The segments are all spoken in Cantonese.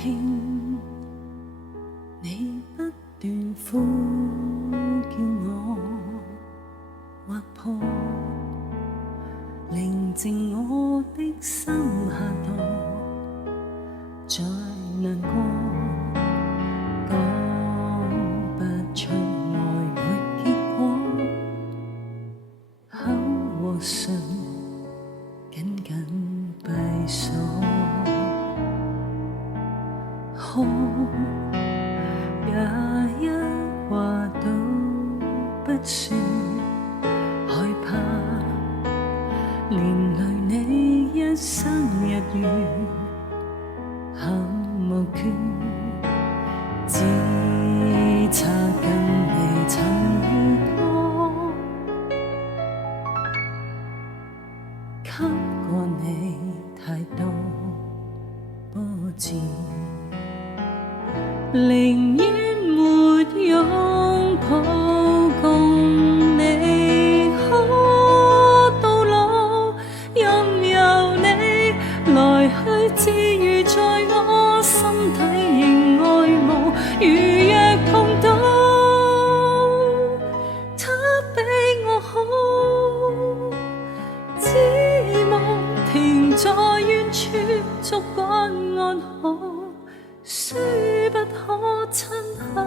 聽你不斷呼叫我，劃破寧靜我的心下墮，再難過講不出愛沒結果，口和唇緊緊閉鎖，哭也一話都不說，害怕連累你一生日月，很無缺，只差跟你曾遇過，給過你太多波折，寧願沒擁抱共你可到老，任由你來去自如，在我心底仍愛慕。如若碰到他比我好，只望停在遠處，燭光安好，雖不可親口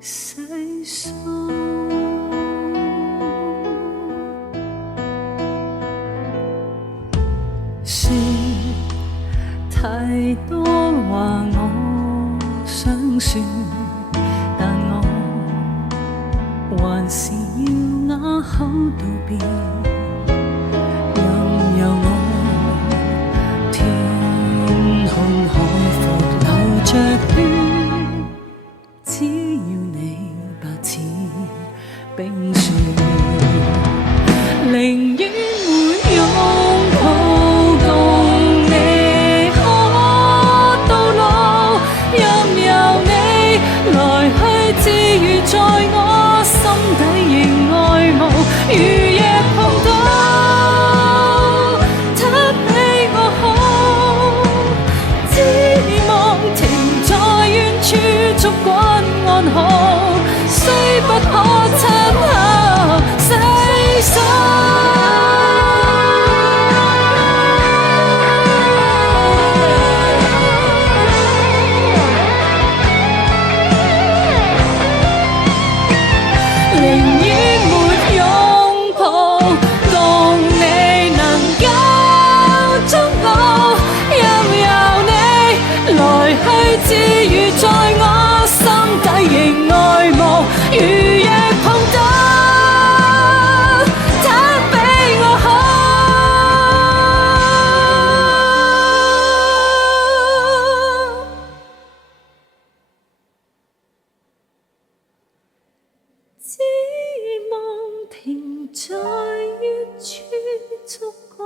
細數。說太多話我想說，但我還是要啞口道別，任由我天空海闊流着血，只要你白似冰雪，寧願沒擁抱共你可到老，任由你來去自如，在我心底仍愛慕。如若碰到他比我好，只望停在遠處，燭光安好，雖不可親口細數。寧願沒擁抱，共你能夠終老，任由你來去自如，在我心底仍愛慕。如若碰到他比我好，只望停在遠處，燭光